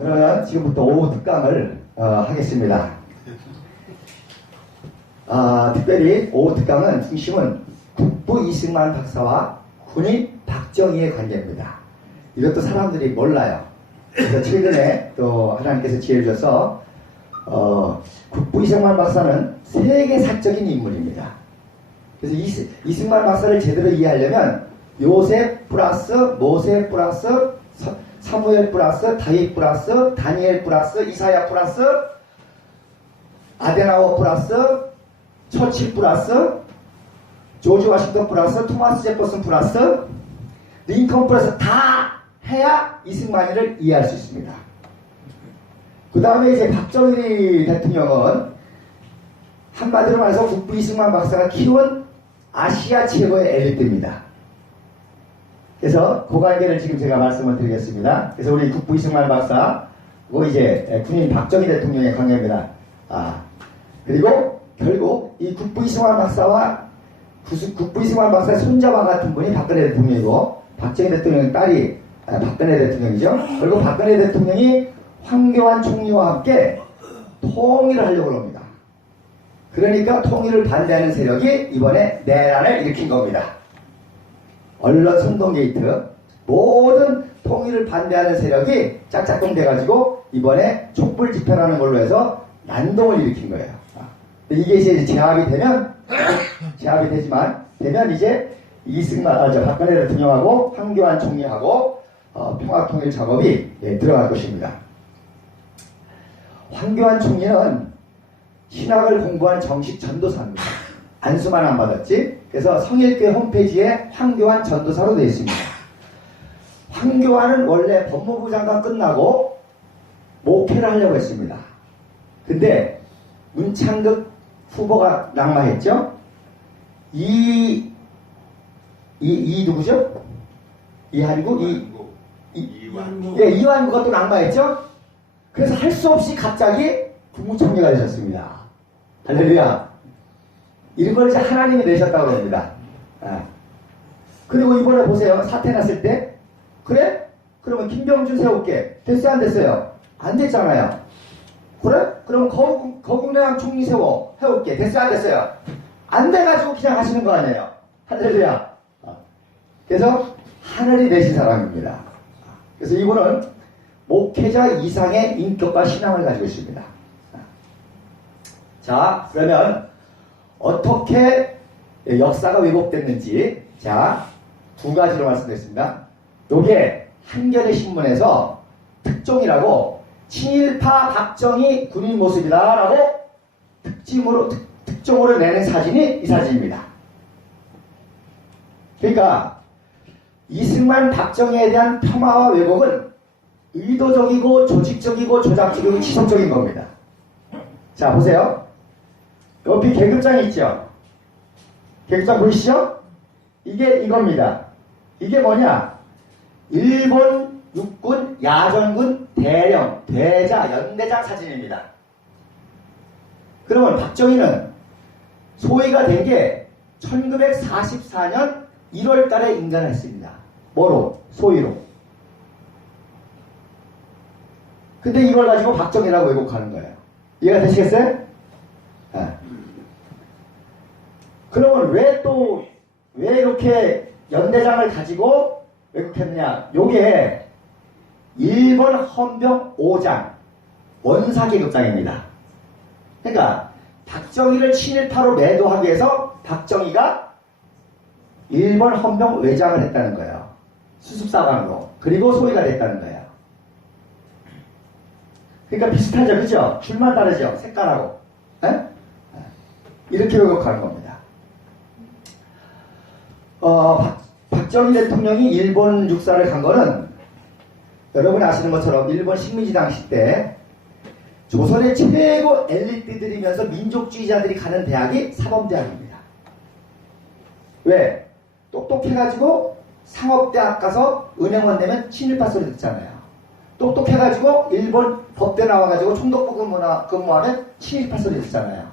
그러면 지금부터 오후 특강을 하겠습니다. 특별히 오후 특강은 중심은 국부 이승만 박사와 군인 박정희의 관계입니다. 이것도 사람들이 몰라요. 그래서 최근에 또 하나님께서 지혜를 줘서 국부 이승만 박사는 세계사적인 인물입니다. 그래서 이승만 박사를 제대로 이해하려면 요셉 플러스 모세 플러스 사무엘 플러스 다윗 플러스 다니엘 플러스 이사야 플러스 아데나워 플러스 처칠 플러스 조지 워싱턴 플러스 토마스 제퍼슨 플러스 링컨 플러스 다 해야 이승만이를 이해할 수 있습니다. 그 다음에 이제 박정희 대통령은 한마디로 말해서 국부 이승만 박사가 키운 아시아 최고의 엘리트입니다. 그래서 그 관계를 지금 제가 말씀을 드리겠습니다. 그래서 우리 국부 이승만 박사, 그리고 이제 군인 박정희 대통령의 관계입니다. 그리고 결국 이 국부 이승만 박사와 국부 이승만 박사의 손자와 같은 분이 박근혜 대통령이고 박정희 대통령의 딸이 박근혜 대통령이죠. 그리고 박근혜 대통령이 황교안 총리와 함께 통일을 하려고 합니다. 그러니까 통일을 반대하는 세력이 이번에 내란을 일으킨 겁니다. 언론 선동 게이트, 모든 통일을 반대하는 세력이 짝짝꿍 돼가지고 이번에 촛불 집회라는 걸로 해서 난동을 일으킨 거예요. 이게 이제 제압이 되면 되면 이제 박근혜 대통령하고 황교안 총리하고 평화통일 작업이 들어갈 것입니다. 황교안 총리는 신학을 공부한 정식 전도사입니다. 안수만 안 받았지? 그래서 성일교회 홈페이지에 황교안 전도사로 되어 있습니다. 황교안은 원래 법무부 장관 끝나고 목회를 하려고 했습니다. 근데 문창극 후보가 낙마했죠? 누구죠? 이완구가 또 낙마했죠? 그래서 할 수 없이 갑자기 국무총리가 되셨습니다. 할렐루야. 이런 걸 이제 하나님이 내셨다고 합니다. 그리고 이번에 보세요. 사태 났을 때, 그래? 그러면 김병준 세울게. 됐어요? 안 됐어요? 안 됐잖아요. 그래? 그럼 거국내양 총리 해올게. 됐어요? 안 됐어요? 안 돼가지고 그냥 하시는 거 아니에요? 할렐루야. 그래서 하늘이 내신 사람입니다. 그래서 이분은 목회자 이상의 인격과 신앙을 가지고 있습니다. 자, 그러면 어떻게 역사가 왜곡됐는지 두 가지로 말씀드렸습니다. 요게 한겨레 신문에서 특종이라고 친일파 박정희 군인 모습이다라고 특종으로 내는 사진이 이 사진입니다. 그러니까 이승만 박정희에 대한 폄하와 왜곡은 의도적이고 조직적이고 조작적이고 지속적인 겁니다. 자, 보세요. 옆에 계급장이 있죠? 계급장 보이시죠? 이게 이겁니다. 이게 뭐냐? 일본 육군 야전군 대령, 대자, 연대장 사진입니다. 그러면 박정희는 소위가 된 게 1944년 1월 달에 인간했습니다. 뭐로? 소위로. 근데 이걸 가지고 박정희라고 왜곡하는 거예요. 이해가 되시겠어요? 그러면 왜 이렇게 연대장을 가지고 왜곡했느냐? 요게 일본 헌병 5장 원사계급장입니다. 그러니까 박정희를 친일파로 매도하기 위해서 박정희가 일본 헌병 외장을 했다는 거예요. 수습사관으로. 그리고 소위가 됐다는 거예요. 그러니까 비슷하죠, 그죠? 줄만 다르죠, 색깔하고. 이렇게 왜곡하는 겁니다. 박정희 대통령이 일본 육사를 간 거는 여러분이 아시는 것처럼 일본 식민지 당시 때 조선의 최고 엘리트들이면서 민족주의자들이 가는 대학이 사범대학입니다. 왜? 똑똑해가지고 상업대학 가서 은행원 되면 친일파 소리 듣잖아요. 똑똑해가지고 일본 법대 나와가지고 총독부 근무하면 친일파 소리 듣잖아요.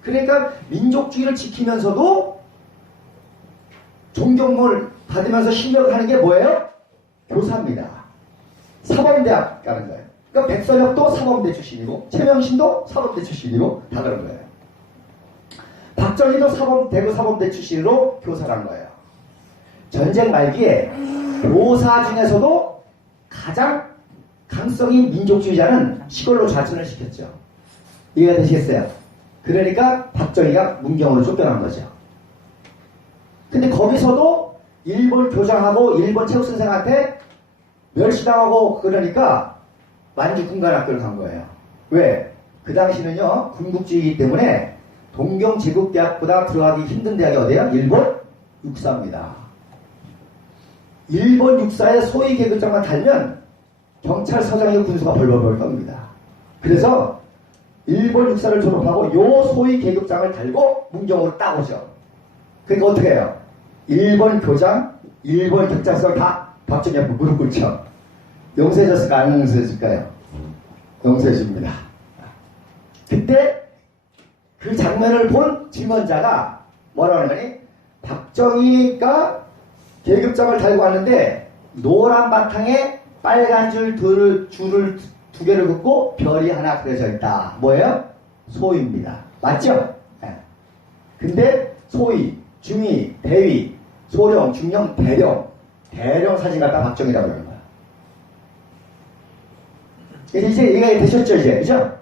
그러니까 민족주의를 지키면서도 존경을 받으면서 실력을 하는 게 뭐예요? 교사입니다. 사범대학 가는 거예요. 그러니까 백선혁도 사범대 출신이고 최명신도 사범대 출신이고 다 그런 거예요. 박정희도 대구 사범대 출신으로 교사한 거예요. 전쟁 말기에 묘사 중에서도 가장 강성인 민족주의자는 시골로 좌천을 시켰죠. 이해가 되시겠어요? 그러니까 박정희가 문경으로 쫓겨난 거죠. 근데 거기서도 일본 교장하고 일본 체육선생한테 멸시당하고 그러니까 만주군관학교를 간 거예요. 왜? 그 당시는요 군국주의이기 때문에 동경제국대학보다 들어가기 힘든 대학이 어디예요? 일본 육사입니다. 일본 육사의 소위 계급장만 달면 경찰서장의 군수가 벌벌벌 떱니다. 그래서 일본 육사를 졸업하고 요 소위 계급장을 달고 문경으로 딱 오죠. 그러니까 어떻게 해요? 일본 교장, 일본 경찰서 다 박정희 앞에 무릎 꿇죠. 용서해줬을까 안 용서해줄까요? 용서해줍니다. 그때 그 장면을 본 증언자가 뭐라고 하니? 박정희가 계급장을 달고 왔는데 노란 바탕에 빨간 줄을 두 개를 긋고 별이 하나 그려져 있다. 뭐예요? 소위입니다. 맞죠? 네. 근데 소위, 중위, 대위, 소령, 중령, 대령 사진 갖다 박정희라고 그러는 거야. 그래서 이제 이해가 되셨죠, 이제? 그죠?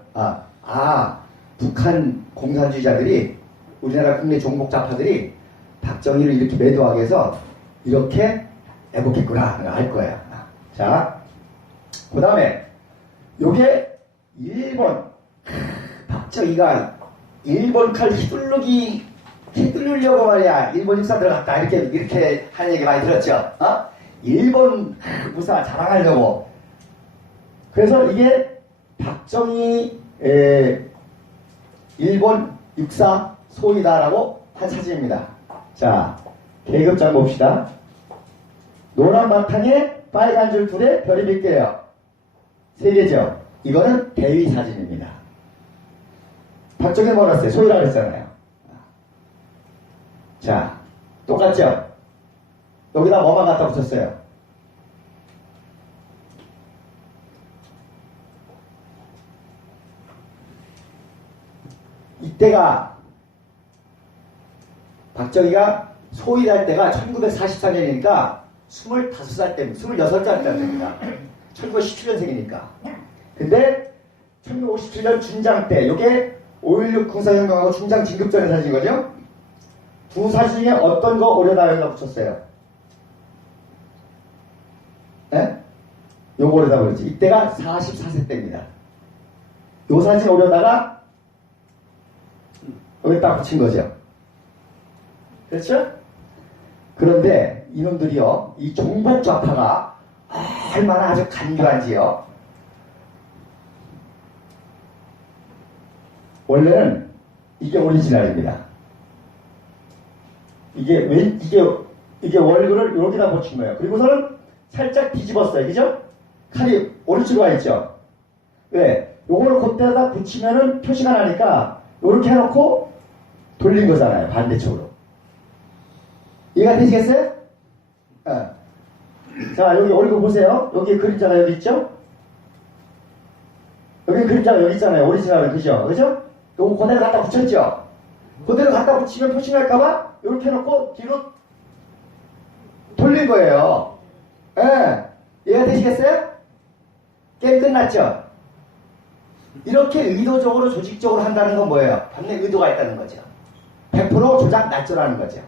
북한 공산주의자들이, 우리나라 국내 종북좌파들이 박정희를 이렇게 매도하게 해서 이렇게 애국했구나. 알 거예요. 자, 그 다음에, 요게 일본, 박정희가 일본 칼 휘두르려고 말이야. 일본 육사 들어갔다. 이렇게 하는 얘기 많이 들었죠? 일본 무사 자랑하려고. 그래서 이게 박정희, 일본 육사 소이다라고 한 사진입니다. 자, 계급장 봅시다. 노란 바탕에 빨간 줄 둘에 별이 몇 개예요? 3개죠? 이거는 대위 사진입니다. 박정희 뭐라 했어요? 소이라 그랬잖아요. 자, 똑같죠? 여기다 뭐만 갖다 붙였어요? 이때가 박정희가 소위할 때가 1944년이니까 25살 때입니다. 26살 때입니다. 1917년생이니까. 근데 1957년 준장 때 이게 5.16 군사혁명하고 준장 진급전의 사진인 거죠? 두 사진 중에 어떤 거 오려다 여기다 붙였어요? 네? 요거 오려다 그랬지. 이때가 44세 때입니다. 요 사진 오려다가 여기 딱 붙인 거죠. 그렇죠? 그런데 이놈들이요, 이 종북좌파가 얼마나 아주 간교한지요. 원래는 이게 오리지널입니다. 이게 월급을 여기다 붙인 거예요. 그리고서는 살짝 뒤집었어요. 그죠? 칼이 오른쪽으로 와 있죠? 왜? 요걸 그때다 붙이면은 표시가 나니까 요렇게 해놓고 돌린 거잖아요. 반대쪽으로. 이해가 되시겠어요? 자, 여기 얼굴 보세요. 여기 그림자가 여기 있죠? 여기 그림자가 여기 있잖아요. 오리지널은 그죠? 그죠? 요거 그대로 갖다 붙였죠? 그대로 갖다 붙이면 표시날까봐 이렇게 해놓고 뒤로 돌린 거예요. 이해가 되시겠어요? 게임 끝났죠? 이렇게 의도적으로 조직적으로 한다는 건 뭐예요? 반면 의도가 있다는 거죠. 100% 조작 날조라는 거죠.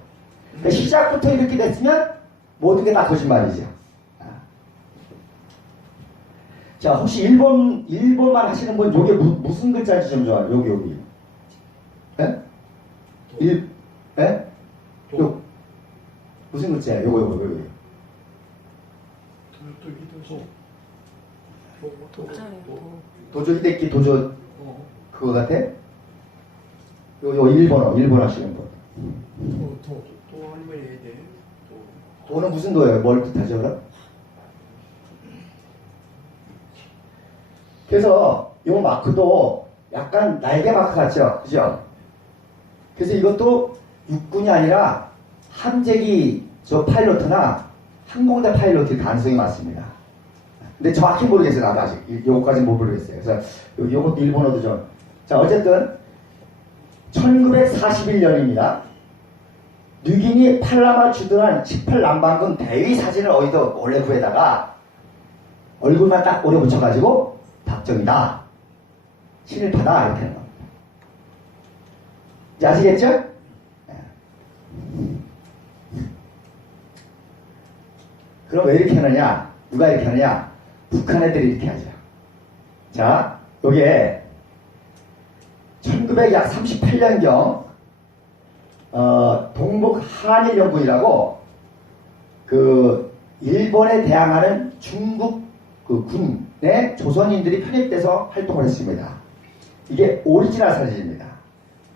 그러니까 시작부터 이렇게 됐으면 모든 게 다 거짓말이죠. 자, 혹시 일본말 하시는 분, 요게 무슨 글자인지 좀 좋아요. 여기. 예? 예? 무슨 글자예요? 요거. 도저 히데키 도저 그거 같아? 요 일본 하시는 분. 도 아니면 얘네. 도는 무슨 도예요? 뭘 뜻하죠, 그럼? 그래서 요 마크도 약간 날개 마크 같죠? 그죠? 그래서 이것도 육군이 아니라 함재기 저 파일로트나 항공대 파일로트의 가능성이 많습니다. 근데 정확히 모르겠어요. 나도 아직. 요거까지 못 모르겠어요. 그래서 요것도 일본어도 좀. 자, 어쨌든 1941년입니다. 뉴기니 팔라마 주둔한 18남방군 대위 사진을 어디서 몰래 구해다가 얼굴만 딱 오려 붙여가지고 박정희다. 친일파다. 이렇게 하는 겁니다. 이제 아시겠죠? 네. 그럼 왜 이렇게 하느냐? 누가 이렇게 하느냐? 북한 애들이 이렇게 하죠. 자, 요게 1938년경 동북 한일연군이라고 그 일본에 대항하는 중국 그 군에 조선인들이 편입돼서 활동을 했습니다. 이게 오리지널 사진입니다.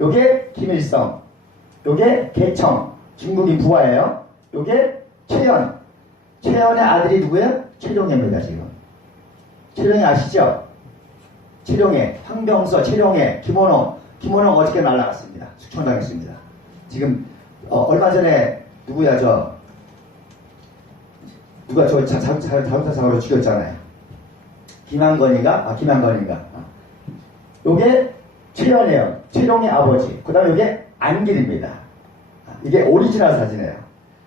요게 김일성, 요게 개청, 중국인 부하예요. 요게 최연, 최연의 아들이 누구예요? 최룡해입니다. 지금 최룡해 아시죠? 최룡해, 황병서, 최룡해, 김원호 어저께 날라갔습니다. 숙청당했습니다. 지금 얼마 전에 누가 저 자동차 사고로 죽였잖아요. 김한건인가? 요게 최연이에요. 최룡의 아버지. 그 다음에 요게 안길입니다. 이게 오리지널 사진이에요.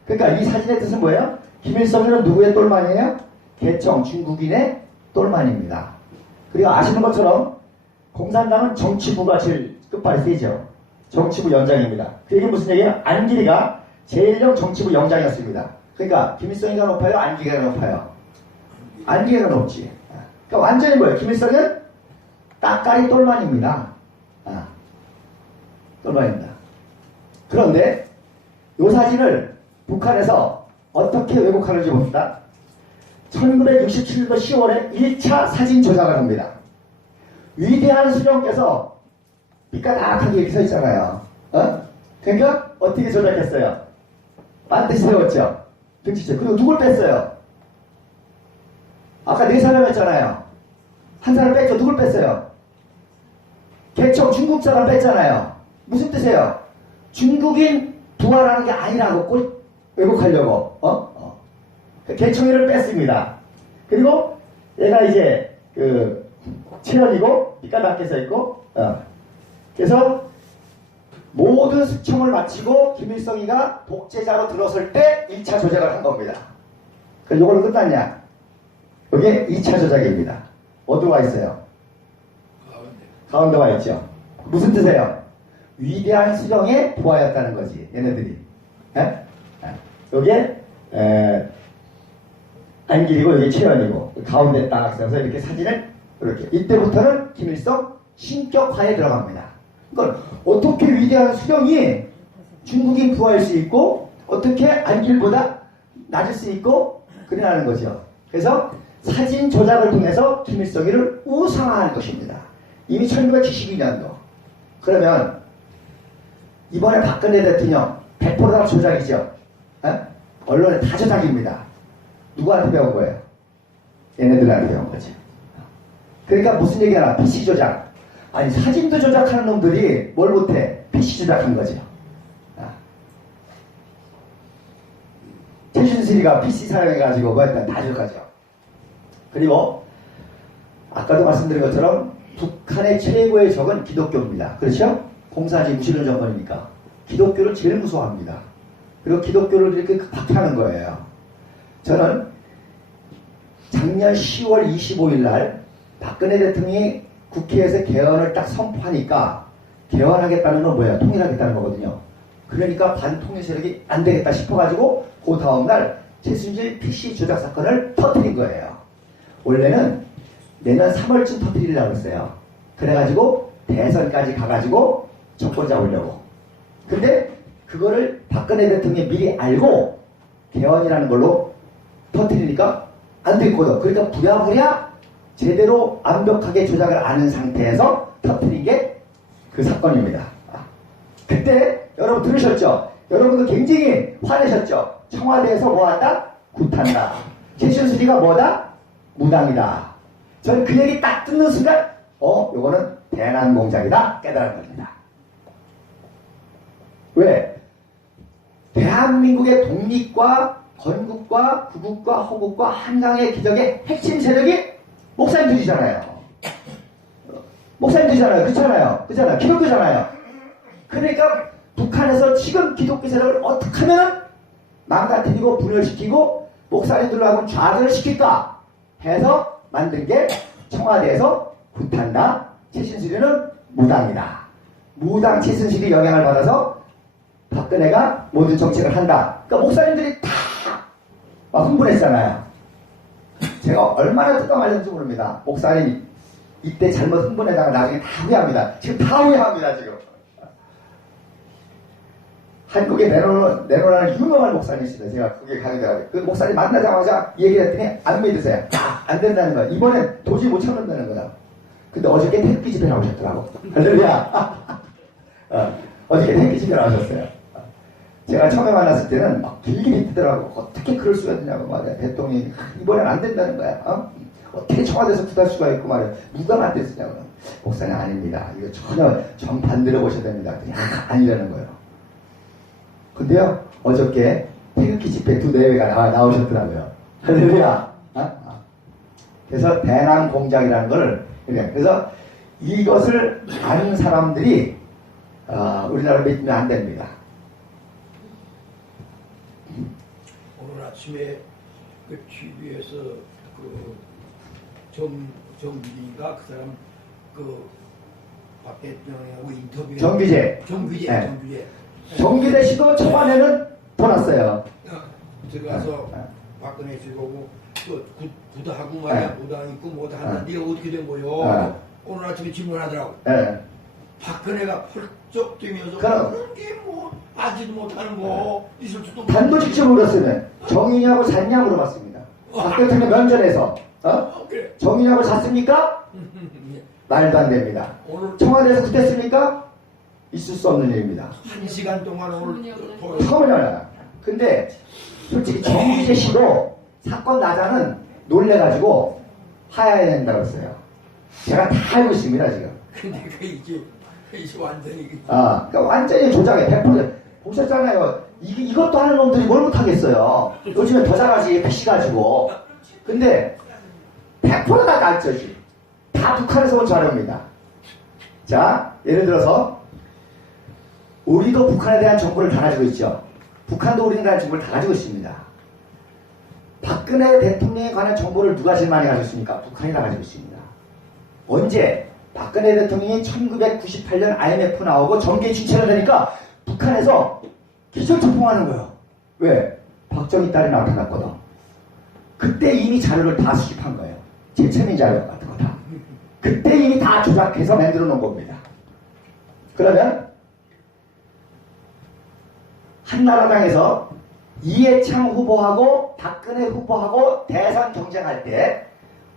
그러니까 이 사진의 뜻은 뭐예요? 김일성은 누구의 똘만이에요? 개청 중국인의 똘만입니다. 그리고 아시는 것처럼 공산당은 정치부가 제일 끝발이 세죠. 정치부 연장입니다. 그 얘기는 무슨 얘기예요? 안길이가 제1령 정치부 영장이었습니다. 그러니까 김일성이가 높아요? 안길이가 높아요? 안길이가 높지. 그러니까 완전히 뭐예요? 김일성은 따까리 똘만입니다. 똘만입니다. 그런데 이 사진을 북한에서 어떻게 왜곡하는지 봅시다. 1967년 10월에 1차 사진 조작을 합니다. 위대한 수령께서 삐까닥하게 이렇게 서 있잖아요. 그러니까 어떻게 조작했어요? 반드시 세웠죠. 등치죠. 그리고 누굴 뺐어요? 아까 4사람 했잖아요. 한 사람 뺐죠. 누굴 뺐어요? 개청 중국 사람 뺐잖아요. 무슨 뜻이에요? 중국인 부하라는 게 아니라고 왜곡하려고. 개청이를 뺐습니다. 그리고 얘가 이제 최연이고 삐까닥게 서 있고 그래서 모든 숙청을 마치고 김일성이가 독재자로 들어설 때 1차 조작을 한 겁니다. 그럼 요거는 끝났냐? 이게 2차 조작입니다. 어디로 와 있어요? 가운데 와 있죠. 무슨 뜻이에요? 위대한 수령의 부하였다는 거지, 얘네들이. 요게 안길이고 이게 최연이고 가운데 딱 서서 이렇게 사진을 이렇게 이때부터는 김일성 신격화에 들어갑니다. 그러니까 어떻게 위대한 수령이 중국인 부하일 수 있고 어떻게 안길보다 낮을 수 있고 그러라는 거죠. 그래서 사진 조작을 통해서 김일성이를 우상화하는 것입니다. 이미 1972년도. 그러면 이번에 박근혜 대통령 100% 조작이죠. 언론에 다 조작입니다. 누구한테 배운 거예요? 얘네들한테 배운 거죠. 그러니까 무슨 얘기가 나와? PC 조작. 아니 사진도 조작하는 놈들이 뭘 못해? PC 조작한 거죠. 최순실이가 PC 사용해가지고 그거 했다 다 조작하죠. 그리고 아까도 말씀드린 것처럼 북한의 최고의 적은 기독교입니다. 그렇죠? 공산주의 무신론 정권이니까 기독교를 제일 무서워합니다. 그리고 기독교를 이렇게 박해하는 거예요. 저는 작년 10월 25일 날 박근혜 대통령이 국회에서 개헌을 딱 선포하니까 개헌하겠다는 건 뭐예요? 통일하겠다는 거거든요. 그러니까 반통일 세력이 안 되겠다 싶어가지고 그 다음날 최순실 PC 조작 사건을 터뜨린 거예요. 원래는 내년 3월쯤 터뜨리려고 했어요. 그래가지고 대선까지 가가지고 정권 잡으려고. 근데 그거를 박근혜 대통령이 미리 알고 개헌이라는 걸로 터뜨리니까 안 됐거든. 그러니까 부랴부랴 제대로 완벽하게 조작을 아는 상태에서 터뜨린 게 그 사건입니다. 그때 여러분 들으셨죠? 여러분도 굉장히 화내셨죠? 청와대에서 뭐한다? 굿한다. 최순실이가 뭐다? 무당이다. 저는 그 얘기 딱 듣는 순간 요거는 대남 공작이다 깨달은 겁니다. 왜? 대한민국의 독립과 건국과 구국과 호국과 한강의 기적의 핵심 세력이 목사님들이잖아요. 목사님들이잖아요. 그렇잖아요. 기독교잖아요. 그러니까 북한에서 지금 기독교 세력을 어떻게 하면 망가뜨리고 분열시키고 목사님들하고 좌절을 시킬까 해서 만든 게 청와대에서 구탄다. 최신실은 무당이다. 무당 최신실이 영향을 받아서 박근혜가 모든 정책을 한다. 그러니까 목사님들이 다 막 흥분했잖아요. 제가 얼마나 뜯어 말렸는지 모릅니다. 목사님 이때 잘못 흥분해다가 나중에 다 후회합니다. 지금 다 후회합니다. 지금. 한국에 내노라는 유명한 목사님이시다. 제가 거기에 가게 돼가지고 그 목사님 만나자마자 얘기했더니 안 믿으세요. 안 된다는 거야. 이번엔 도저히 못 참는다는 거야. 근데 어저께 태극기 집회 나오셨더라고. 할렐루야. 어저께 태극기 집회 나오셨어요. 제가 처음에 만났을 때는 막 길게 믿더라고. 어떻게 그럴 수가 있냐고 말이야. 대통령이 이번엔 안 된다는 거야. 어떻게 청와대에서 구할 수가 있고 말이야. 누가 만들었냐고. 목사님 아닙니다. 이거 전혀 정반대로 보셔야 됩니다. 아니라는 거예요. 근데요, 어저께 태극기 집회 2-4회가 나오셨더라고요. 할렐루야. 그래서 대남 공작이라는 걸, 그래서 이것을 아는 사람들이, 우리나라를 믿으면 안 됩니다. 오늘 아침에 그 TV에서 그 정기인가 그 사람 그 박 대통령하고 인터뷰. 정규재. 정규재. 정규재 씨도 초반에는 돌았어요. 들어가서 박근혜 씨보고 또 부도하고 말이야. 부도 있고 뭐다 하는데 어떻게 된 거요? 오늘 아침에 질문하더라고. 박근혜가 펄쩍 뛰면서 그런 게 뭐 빠지도 못하는 거 있을 수도 단도직입 물었으면 정인이하고 잤냐 물어봤습니다. 박 대통령 면전에서 그래. 정인이하고 잤습니까? 말도 안 됩니다. 오늘 청와대에서 구했습니까? 있을 수 없는 일입니다. 1시간 동안 오늘 터무니없어요. 근데 솔직히 정규재 씨도 사건 나자는 놀래가지고 하야해야 된다고 했어요. 제가 다 알고 있습니다 지금. 근데 그 이제 완전히 그러니까 완전히 조작에 100% 보셨잖아요. 이것도 하는 놈들이 뭘 못하겠어요. 요즘에 더 잘하지 PC 가지고. 근데 100%다 날짜지. 다 북한에서 온 자료입니다. 자, 예를 들어서 우리도 북한에 대한 정보를 다 가지고 있죠. 북한도 우리에 대한 정보를 다 가지고 있습니다. 박근혜 대통령에 관한 정보를 누가 제일 많이 가지고 있습니까? 북한이 다 가지고 있습니다. 언제? 박근혜 대통령이 1998년 IMF 나오고 정계에 진출을 하니까 북한에서 기절초풍하는 거예요. 왜? 박정희 딸이 나타났거든. 그때 이미 자료를 다 수집한 거예요. 재채민 자료 같은 거 다. 그때 이미 다 조작해서 만들어 놓은 겁니다. 그러면 한나라당에서 이해창 후보하고 박근혜 후보하고 대선 경쟁할 때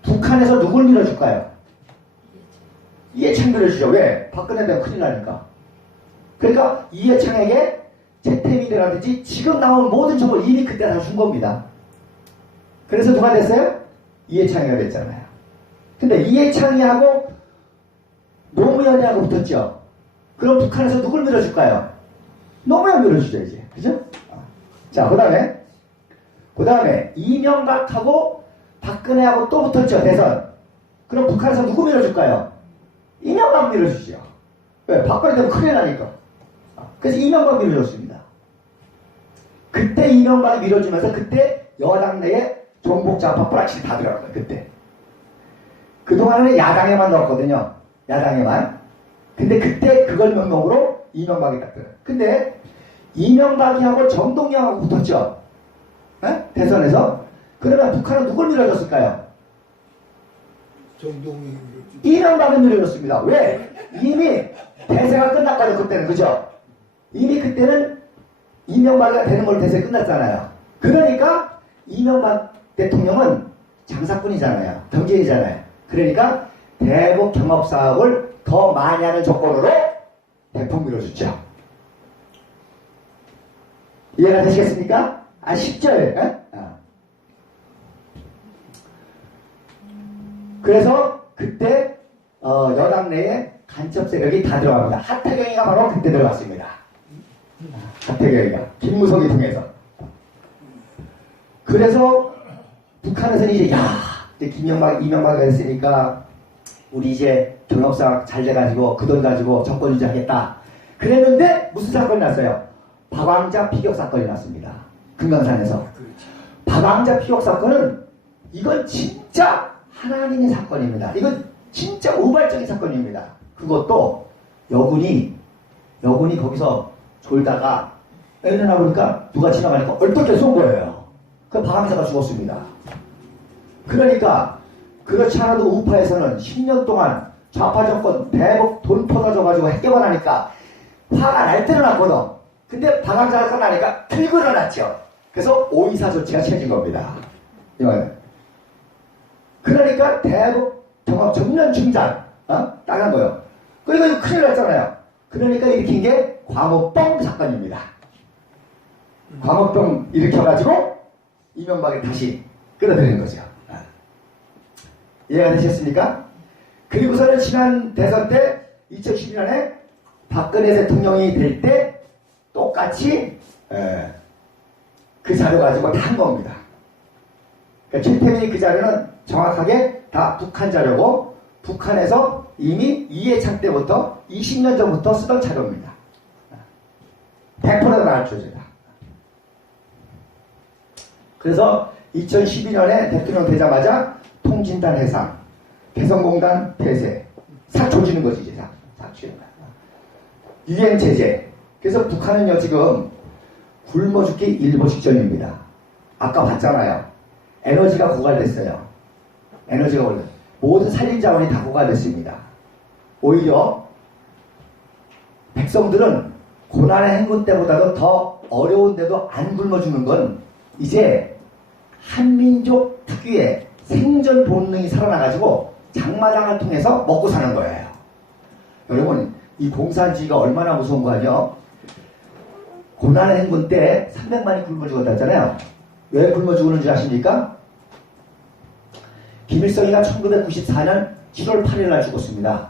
북한에서 누굴 밀어줄까요? 이해창 밀어주죠. 왜? 박근혜 되면 큰일 나니까. 그러니까 이해창에게 재태민이라든지 지금 나온 모든 정보를 이미 그때 다 준 겁니다. 그래서 누가 됐어요? 이해창이가 됐잖아요. 근데 이해창이하고 노무현이하고 붙었죠. 그럼 북한에서 누굴 밀어줄까요? 노무현 밀어주죠 이제. 그죠? 자, 그 다음에 이명박하고 박근혜하고 또 붙었죠 대선. 그럼 북한에서 누구 밀어줄까요? 이명박 밀어주죠. 왜? 박근혜 되면 큰일 나니까. 그래서 이명박 밀어줬습니다. 그때 이명박이 밀어주면서 그때 여당 내에 종북좌파 뿌라치기 다 들어갔어요. 그때. 그동안은 야당에만 넣었거든요. 야당에만. 근데 그때 그걸 명목으로 이명박이 딱 들어요. 근데 이명박이하고 정동영하고 붙었죠. 대선에서. 그러면 북한은 누굴 밀어줬을까요? 정동영 이명박을 밀어줬습니다. 왜? 이미 대세가 끝났거든요. 그때는. 그죠? 이미 그때는 이명박이 되는 걸로 대세 끝났잖아요. 그러니까 이명박 대통령은 장사꾼이잖아요. 경제인이잖아요. 그러니까 대북 경업사업을 더 많이 하는 조건으로 대폭 밀어줬죠. 이해가 되시겠습니까? 쉽죠? 그래서 그때 여당 내에 간첩 세력이 다 들어갑니다. 하태경이가 바로 그때 들어갔습니다. 하태경이가 김무성이 통해서. 그래서 북한에서는 이제 이제 이명박이 됐으니까 우리 이제 경협사 잘 돼가지고 그 돈 가지고 정권 유지하겠다. 그랬는데 무슨 사건이 났어요? 박왕자 피격 사건이 났습니다. 금강산에서. 박왕자 피격 사건은 이건 진짜 하나님의 사건입니다. 이건 진짜 우발적인 사건입니다. 그것도 여군이 거기서 졸다가 일어나 보니까 누가 지나가니까 얼떨결에 쏜 거예요. 그 박왕자가 죽었습니다. 그러니까 그렇지 않아도 우파에서는 10년 동안 좌파 정권 대북 돈 퍼다줘가지고 핵개발하니까 화가 날 때는 났거든. 근데 박왕자가 끝나니까 들고 일어났죠. 그래서 5.24 조치가 취해진 겁니다. 이거는. 그러니까 대북 경합 전면 중단 따간 거예요. 그러니까 이거 큰일 났잖아요. 그러니까 일으킨 게 광우병 사건입니다. 광우병 일으켜가지고 이명박이 다시 끌어들이는 거죠. 이해가 되셨습니까? 그리고서는 지난 대선 때 2012년에 박근혜 대통령이 될 때 똑같이 그 자료 가지고 다 한 겁니다. 그러니까 최태민이 그 자료는 정확하게 다 북한 자료고 북한에서 이미 이해창 때부터 20년 전부터 쓰던 자료입니다. 100%가 나올 주제다. 그래서 2012년에 대통령 되자마자 통진단 해상, 개성공단 폐쇄, 싹 조지는 거지 이제 싹 치는 거야. 유엔 제재. 그래서 북한은요 지금 굶어 죽기 일보 직전입니다. 아까 봤잖아요. 에너지가 고갈됐어요. 에너지가 고갈됐어요. 모든 산림 자원이 다 고갈됐습니다. 오히려 백성들은 고난의 행군 때보다도 더 어려운데도 안 굶어 죽는 건 이제 한민족 특유의 생존 본능이 살아나가지고 장마당을 통해서 먹고 사는 거예요. 여러분 이 공산주의가 얼마나 무서운 거 아니요? 고난의 행군 때 300만이 굶어 죽었다 했잖아요. 왜 굶어 죽었는지 아십니까? 김일성이가 1994년 7월 8일 날 죽었습니다.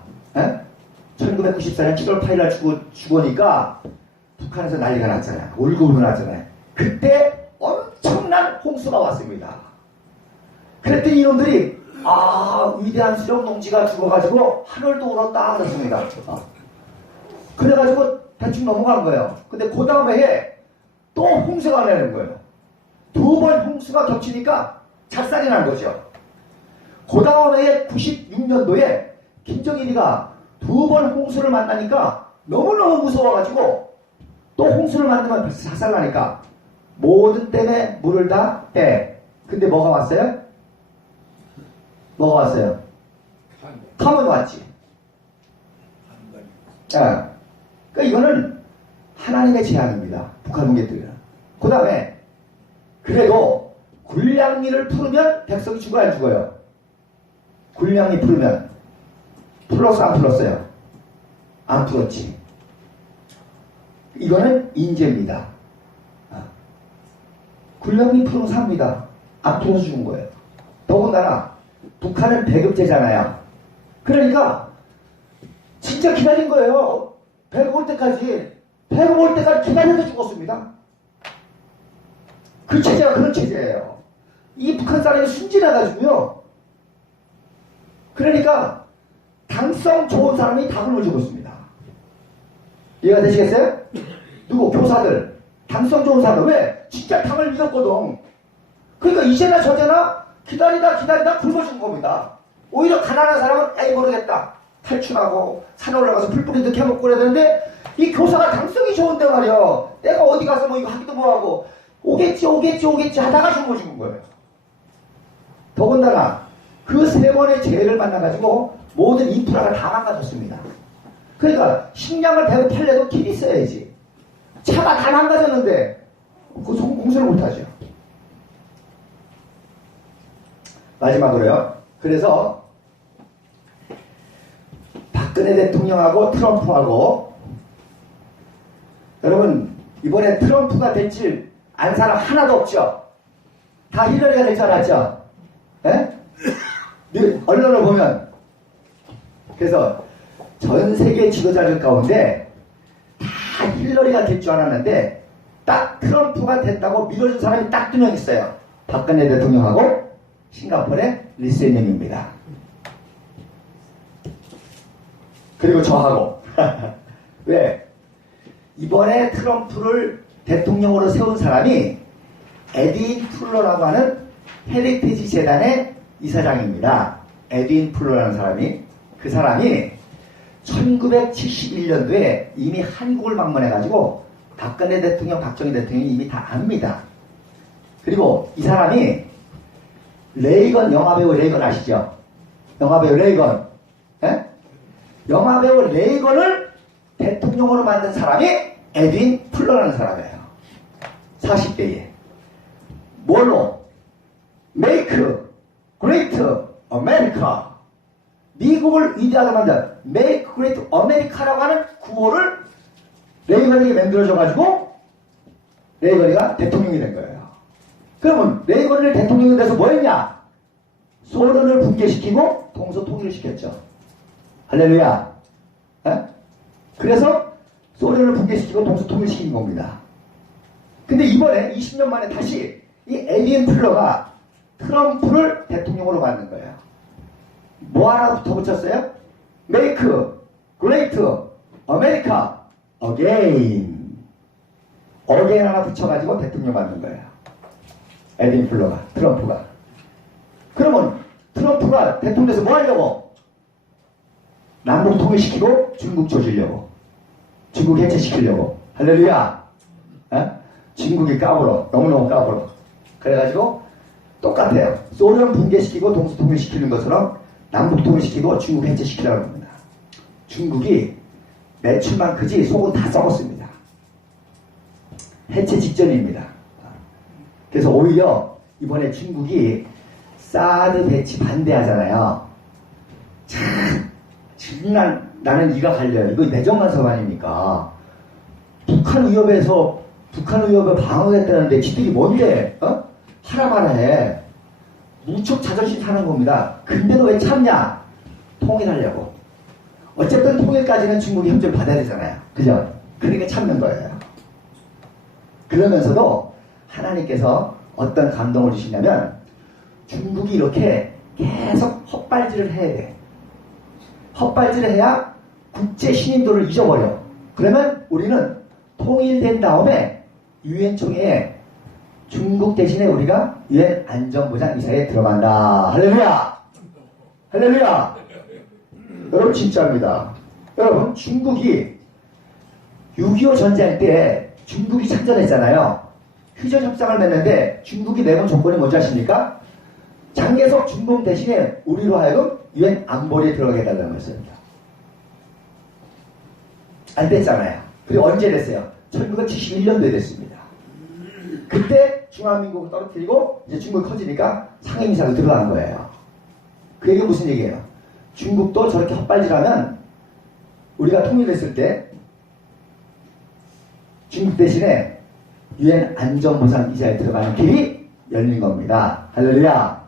1994년 7월 8일 날 죽으니까 북한에서 난리가 났잖아요. 울고불고 났잖아요. 그때 엄청난 홍수가 왔습니다. 그랬더니 이놈들이 위대한 수령 농지가 죽어가지고 하늘도 울었다 그랬습니다. 그래가지고 대충 넘어간 거예요. 근데 그 다음에 해에 또 홍수가 나는 거예요. 두 번 홍수가 겹치니까 작살이 난 거죠. 그 다음에 해에 96년도에 김정일이가 두 번 홍수를 만나니까 너무너무 무서워가지고 또 홍수를 만나면 작살나니까 모든 댐에 물을 다 빼. 근데 뭐가 왔어요? 뭐가 왔어요? 카몬 왔지. 그러니까 이거는 하나님의 재앙입니다. 북한 문개들은. 그 다음에 그래도 굴량미를 풀으면 백성이 죽어요 안 죽어요? 굴량미 풀으면 풀었어 안 풀었어요? 안 풀었지. 이거는 인재입니다. 굴량미 풀은 삽니다. 안 풀어서 죽은 거예요. 더군다나 북한은 배급제잖아요. 그러니까 진짜 기다린 거예요. 배급 올 때까지 기다려서 죽었습니다. 그 체제가 그런 체제예요. 이 북한 사람이 순진해가지고요. 그러니까 당성 좋은 사람이 다 굶어 죽었습니다. 이해가 되시겠어요? 누구? 교사들. 당성 좋은 사람. 왜? 진짜 당을 믿었거든. 그러니까 이제나 저제나 기다리다 굶어 죽은 겁니다. 오히려 가난한 사람은 에이 모르겠다. 탈출하고 산에 올라가서 풀뿌리도 캐먹고 그래야 되는데 이 교사가 당성이 좋은데 말이야. 내가 어디 가서 뭐 이거 하기도 뭐하고 오겠지 하다가 굶어 죽은 거예요. 더군다나 그 세 번의 재해를 만나가지고 모든 인프라가 다 망가졌습니다. 그러니까 식량을 배급하려도 길이 있어야지. 차가 다 망가졌는데 그 공수를 못하죠. 마지막으로요. 그래서 박근혜 대통령하고 트럼프하고 여러분 이번에 트럼프가 될지 안 사람 하나도 없죠. 다 힐러리가 될 줄 알았죠. 예? 언론을 보면 그래서 전 세계 지도자들 가운데 다 힐러리가 될 줄 알았는데 딱 트럼프가 된다고 밀어준 사람이 딱 2명 있어요. 박근혜 대통령하고 싱가포르의 리세닝입니다. 그리고 저하고 왜? 이번에 트럼프를 대통령으로 세운 사람이 에드윈 풀러라고 하는 헤리티지 재단의 이사장입니다. 에드윈 풀러라는 사람이, 그 사람이 1971년도에 이미 한국을 방문해가지고 박근혜 대통령, 박정희 대통령이 이미 다 압니다. 그리고 이 사람이 레이건, 영화배우 레이건 아시죠? 영화배우 레이건. 에? 영화배우 레이건을 대통령으로 만든 사람이 에드윈 풀러라는 사람이에요. 40대에. 뭘로? Make Great America. 미국을 위대하게 만든 Make Great America라고 하는 구호를 레이건에게 만들어줘가지고 레이건이가 대통령이 된 거예요. 그러면 레이건이 대통령이 돼서 뭐 했냐? 소련을 붕괴시키고 동서통일을 시켰죠. 할렐루야. 에? 그래서 소련을 붕괴시키고 동서통일을 시킨 겁니다. 근데 이번에 20년 만에 다시 이 에드윈 풀러가 트럼프를 대통령으로 만든 거예요. 뭐 하나 붙어붙였어요? Make Great America Again. Again 하나 붙여가지고 대통령 만든 거예요. 에드윈 풀러가, 트럼프가. 그러면 트럼프가 대통령에서 뭐 하려고? 남북 통일시키고 중국 조지려고. 중국 해체시키려고. 할렐루야. 에? 중국이 까불어. 너무너무 까불어. 그래가지고 똑같아요. 소련 붕괴시키고 동서통일시키는 것처럼 남북 통일시키고 중국 해체시키려고 합니다. 중국이 매출만 크지 속은 다 썩었습니다. 해체 직전입니다. 그래서 오히려 이번에 중국이 사드 배치 반대하잖아요. 참 정말 나는 이가 갈려요. 이거 내정간섭 아닙니까? 북한 위협을 방어했다는데 지들이 뭔데 하라 마라 해. 무척 자존심 상하는 겁니다. 근데도 왜 참냐? 통일하려고. 어쨌든 통일까지는 중국이 협조를 받아야 되잖아요. 그죠? 그러니까 참는 거예요. 그러면서도 하나님께서 어떤 감동을 주시냐면 중국이 이렇게 계속 헛발질을 해야 돼. 헛발질을 해야 국제 신인도를 잊어버려. 그러면 우리는 통일된 다음에 유엔 총회에 중국 대신에 우리가 유엔 안전보장 이사회에 들어간다. 할렐루야! 할렐루야! 여러분 진짜입니다. 여러분 중국이 6.25 전쟁 때 중국이 참전했잖아요. 휴전협상을 맺는데 중국이 내건 조건이 뭔지 아십니까? 장개석 중공 대신에 우리로 하여금 유엔 안보리에 들어가게 해달라는 것입니다. 안 됐잖아요. 그리고 언제 됐어요? 1971년도에 됐습니다. 그때 중화민국을 떨어뜨리고 이제 중국이 커지니까 상임이사로 들어간 거예요. 그 얘기는 무슨 얘기예요? 중국도 저렇게 헛발질하면 우리가 통일했을 때 중국 대신에 유엔 안전보장 이사에 들어가는 길이 열린 겁니다. 할렐루야.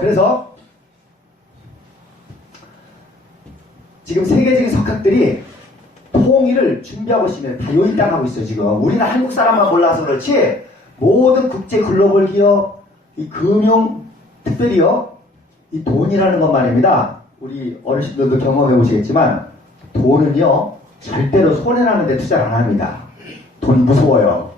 그래서 지금 세계적인 석학들이 통일을 준비하고 있습니다. 다 요일당하고 있어요. 지금 우리는 한국 사람만 몰라서 그렇지 모든 국제 글로벌 기업, 이 금융, 특별히요 이 돈이라는 것 말입니다. 우리 어르신들도 경험해 보시겠지만 돈은요 절대로 손해나는 데 투자를 안 합니다. 돈이 무서워요.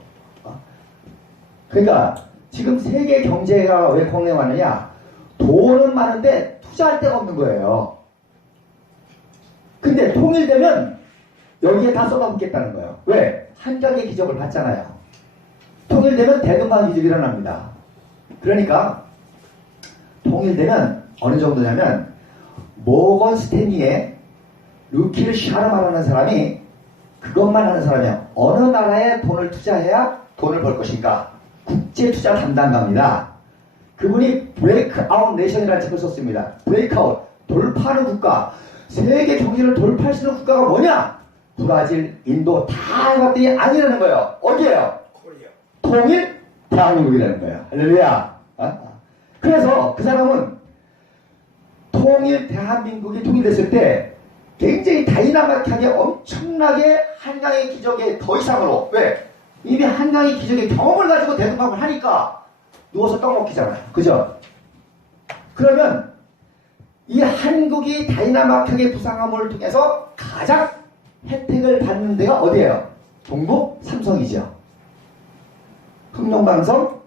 그러니까 지금 세계 경제가 왜 공랭하느냐? 돈은 많은데 투자할 데가 없는 거예요. 근데 통일되면 여기에 다 쏟아붓겠다는 거예요. 왜? 한강의 기적을 봤잖아요. 통일되면 대동강 기적이 일어납니다. 그러니까 통일되면 어느 정도냐면 모건 스탠리의 루키를 샤르마라는 사람이 그것만 하는 사람이야. 어느 나라에 돈을 투자해야 돈을 벌 것인가? 국제 투자 담당가입니다. 그분이 브레이크아웃 내션이라는 책을 썼습니다. 브레이크아웃, 돌파하는 국가. 세계 경제를 돌파할 수 있는 국가가 뭐냐? 브라질, 인도 다 이것들이 아니라는 거예요. 어디예요? 코리아. 통일 대한민국이라는 거예요. 할렐루야. 그래서 그 사람은 통일 대한민국이 통일됐을 때 굉장히 다이나믹하게 엄청나게 한강의 기적의 더 이상으로 왜? 이미 한강의 기적의 경험을 가지고 대동강을 하니까 누워서 떡 먹기잖아요. 그죠? 그러면 이 한국이 다이나마크하게 부상함을 통해서 가장 혜택을 받는 데가 어디예요? 동북 삼성이죠. 흑룡방성,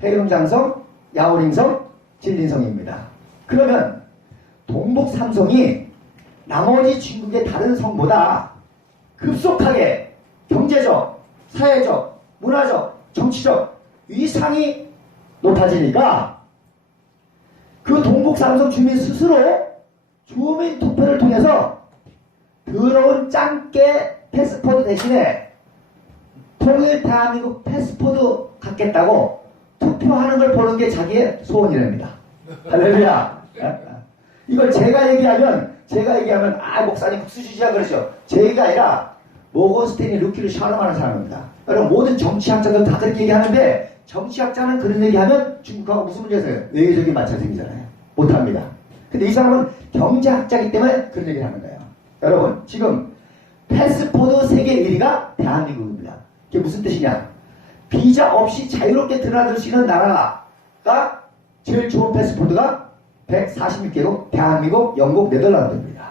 해룡장성, 야오링성, 진린성입니다. 그러면 동북 삼성이 나머지 중국의 다른 성보다 급속하게 경제적, 사회적, 문화적, 정치적 위상이 높아지니까 그 동북 삼성 주민 스스로 주민 투표를 통해서 더러운 짱깨 패스포드 대신에 통일 대한민국 패스포드 갖겠다고 투표하는 걸 보는 게 자기의 소원이랍니다. 할렐루야. 이걸 제가 얘기하면 목사님 국수주지야 그러죠. 제 얘기가 아니라 모건 스탠리 루키를 샤름하는 사람입니다. 여러분 모든 정치학자들 다 그렇게 얘기하는데 정치학자는 그런 얘기하면 중국하고 무슨 문제가 있어요? 외교적인 마찰이 생기잖아요. 못합니다. 근데 이 사람은 경제학자이기 때문에 그런 얘기를 하는 거예요. 여러분 지금 패스포드 세계 1위가 대한민국입니다. 그게 무슨 뜻이냐? 비자 없이 자유롭게 드나들 수 있는 나라가 제일 좋은 패스포드가 146개국 대한민국, 영국, 네덜란드입니다.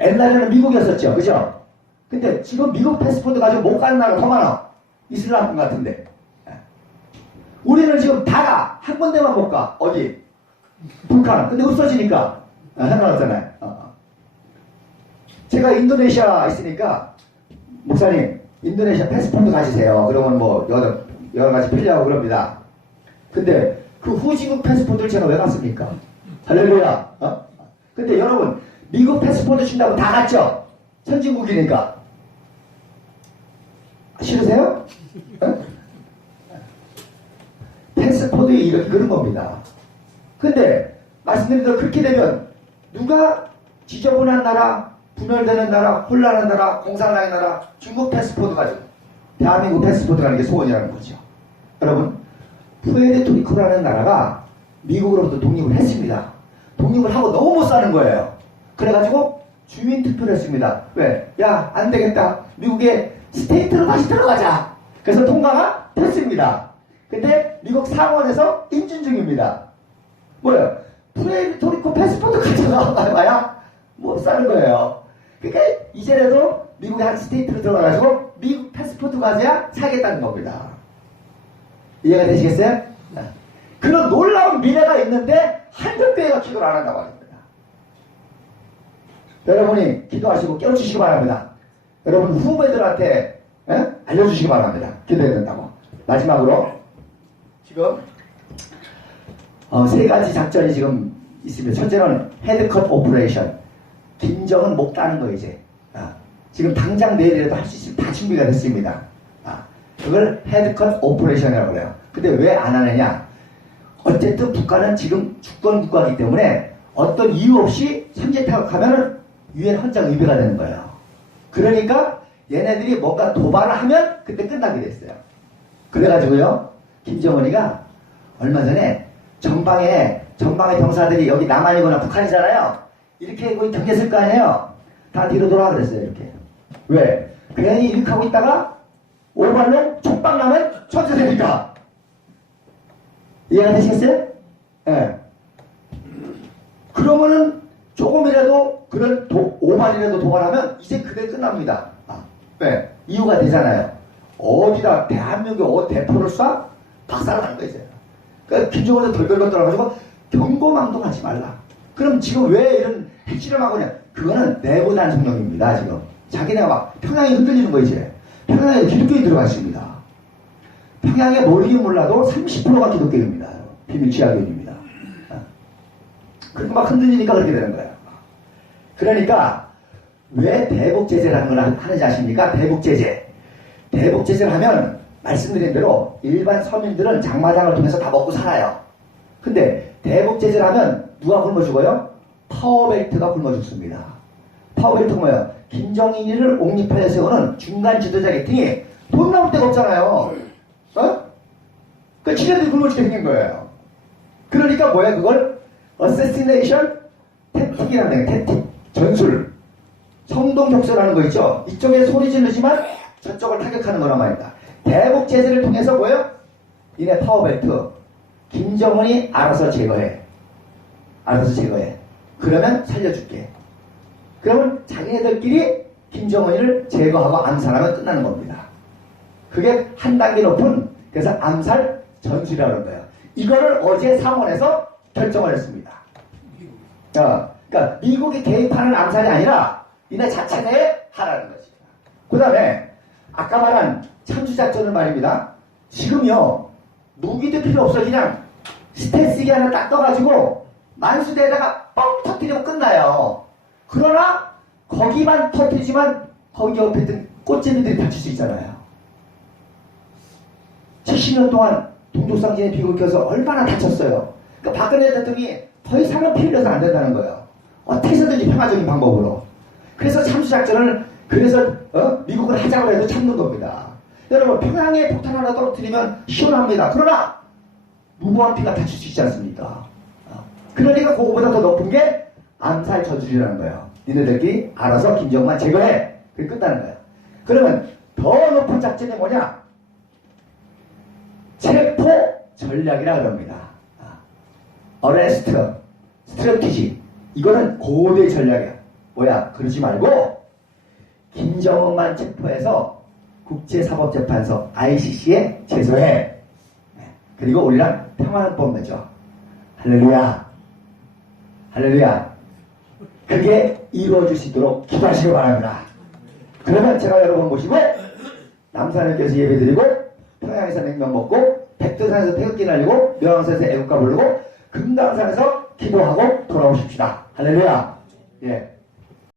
옛날에는 미국이었었죠. 그죠? 근데 지금 미국 패스포드 가지고 못 가는 나라가 더 많아. 이슬람권 같은데. 우리는 지금 다가 한 군데만 못 가. 어디? 북한. 근데 없어지니까 상관없잖아요. 제가 인도네시아 있으니까 목사님 인도네시아 패스포드 가지세요. 그러면 뭐 여러 가지 필요하고 그럽니다. 근데 그 후진국 패스포드를 제가 왜 갔습니까? 할렐루야. 근데 여러분 미국 패스포드 준다고 다 갔죠? 선진국이니까. 싫으세요? 패스포드 이렇게 그런 겁니다. 근데 말씀드린 대로 그렇게 되면 누가 지저분한 나라, 분열되는 나라, 혼란한 나라, 공산당의 나라, 중국 패스포드 가지고 대한민국 패스포드 가는 게 소원이라는 거죠. 여러분 푸에르토리코라는 나라가 미국으로부터 독립을 했습니다. 독립을 하고 너무 못 사는 거예요. 그래가지고 주민투표를 했습니다. 왜? 야, 안 되겠다. 미국의 스테이트로 다시 들어가자. 그래서 통과가 됐습니다. 근데 미국 상원에서 인준 중입니다. 뭐예요? 푸에르토리코 패스포드 가져가 봐야 못 사는 거예요. 그러니까 이제라도 미국의 한 스테이트로 들어가가지고 미국 패스포드 가져야 사겠다는 겁니다. 이해가 되시겠어요? 그런 놀라운 미래가 있는데 한국 교회가 기도를 안 한다고 합니다. 여러분이 기도하시고 깨우치시기 바랍니다. 여러분 후배들한테 알려주시기 바랍니다. 기도해야 된다고. 마지막으로 지금 세 가지 작전이 지금 있습니다. 첫째는 헤드컷 오퍼레이션. 김정은 목 따는 거 이제. 지금 당장 내일이라도 할 수 있으면 다 준비가 됐습니다. 그걸 헤드컷 오퍼레이션이라고 그래요. 근데 왜 안 하느냐? 어쨌든 북한은 지금 주권 국가이기 때문에 어떤 이유 없이 선제 타격하면은 유엔 헌장 위배가 되는 거예요. 그러니까 얘네들이 뭔가 도발을 하면 그때 끝나게 됐어요. 그래가지고요, 김정은이가 얼마 전에 전방에 병사들이 여기 남한이거나 북한이잖아요. 이렇게 거의 경계했을 거 아니에요. 다 뒤로 돌아가 그랬어요. 이렇게. 왜? 괜히 이렇게 하고 있다가 오발로 촉박 나면 천재되니까. 이해가 되시겠어요? 예. 그러면은 조금이라도 그런 오발이라도 도발하면 이제 그게 끝납니다. 왜? 이유가 되잖아요. 어디다 대한민국 대포를 쏴? 박살을 난 거죠. 그러니까 김정은도 덜덜덜 떨어가지고 경고망동하지 말라. 그럼 지금 왜 이런 핵실험 하고냐? 그거는 내부 단속령입니다. 지금 자기네가 막 평양이 흔들리는 거 이제. 평양에 기독교인 들어가 있습니다. 평양에 모르긴 몰라도 30%가 기독교인입니다. 비밀 지하교인입니다. 그렇게 막 흔들리니까 그렇게 되는 거예요. 그러니까 왜 대북제재라는 걸 하는지 아십니까? 대북제재. 대북제재를 하면 말씀드린 대로 일반 서민들은 장마장을 통해서 다 먹고 살아요. 근데 대북제재를 하면 누가 굶어 죽어요? 파워벨트가 굶어 죽습니다. 파워벨트가 뭐예요? 김정일을 옹립하여 세우는 중간 지도자 계통이 돈 나올 데가 없잖아요. 그 지네들이 굶어 죽게 생긴 거예요. 그러니까 뭐야 그걸? 어세시네이션 택틱이라는 거예요. 택틱. 전술. 성동격서라는 거 있죠? 이쪽에 소리 지르지만 저쪽을 타격하는 거란 말입니다. 대북 제재를 통해서 뭐예요? 이네 파워벨트 김정은이 알아서 제거해. 알아서 제거해. 그러면 살려줄게. 그러면 자기네들끼리 김정은이를 제거하고 암살하면 끝나는 겁니다. 그게 한 단계 높은 그래서 암살 전술이라고 하는 거예요. 이거를 어제 상원에서 결정을 했습니다. 그러니까 미국이 개입하는 암살이 아니라 이네 자체내에 하라는 거지. 그 다음에 아까 말한 참수작전은 말입니다. 지금요 무기도 필요 없어. 그냥 스텔스기 하나 딱 떠가지고 만수대에다가 뻥 터뜨리면 끝나요. 그러나 거기만 터뜨리지만 거기 옆에 있던 꽃제비들이 다칠 수 있잖아요. 70년 동안 동족상진에 비극해서 얼마나 다쳤어요. 그러니까 박근혜 대통령이 더 이상은 피 흘려서 안 된다는 거예요. 어떻게 해서든지 평화적인 방법으로. 그래서 참수작전을 그래서 미국을 하자고 해도 참는 겁니다. 여러분 평양에 폭탄 하나 떨어뜨리면 시원합니다. 그러나 무모한 피가 다칠 수 있지 않습니까? 그러니까 그거보다 더 높은 게 암살 전술이라는 거예요. 니네들끼리 알아서 김정만 제거해. 그게 끝나는 거예요. 그러면 더 높은 작전이 뭐냐? 체포 전략이라 그럽니다. 어레스트, 스트래티지. 이거는 고도의 전략이야. 뭐야? 그러지 말고 김정은만 체포해서 국제사법재판소 ICC에 제소해. 그리고 우리랑 평화헌법 맺어. 할렐루야. 할렐루야. 그게 이루어질 수 있도록 기도하시기 바랍니다. 그러면 제가 여러분 모시고 남산을께서 예배드리고 평양에서 냉면 먹고 백두산에서 태극기 날리고 명항산에서 애국가 부르고 금강산에서 기도하고 돌아오십시다. 할렐루야. 예.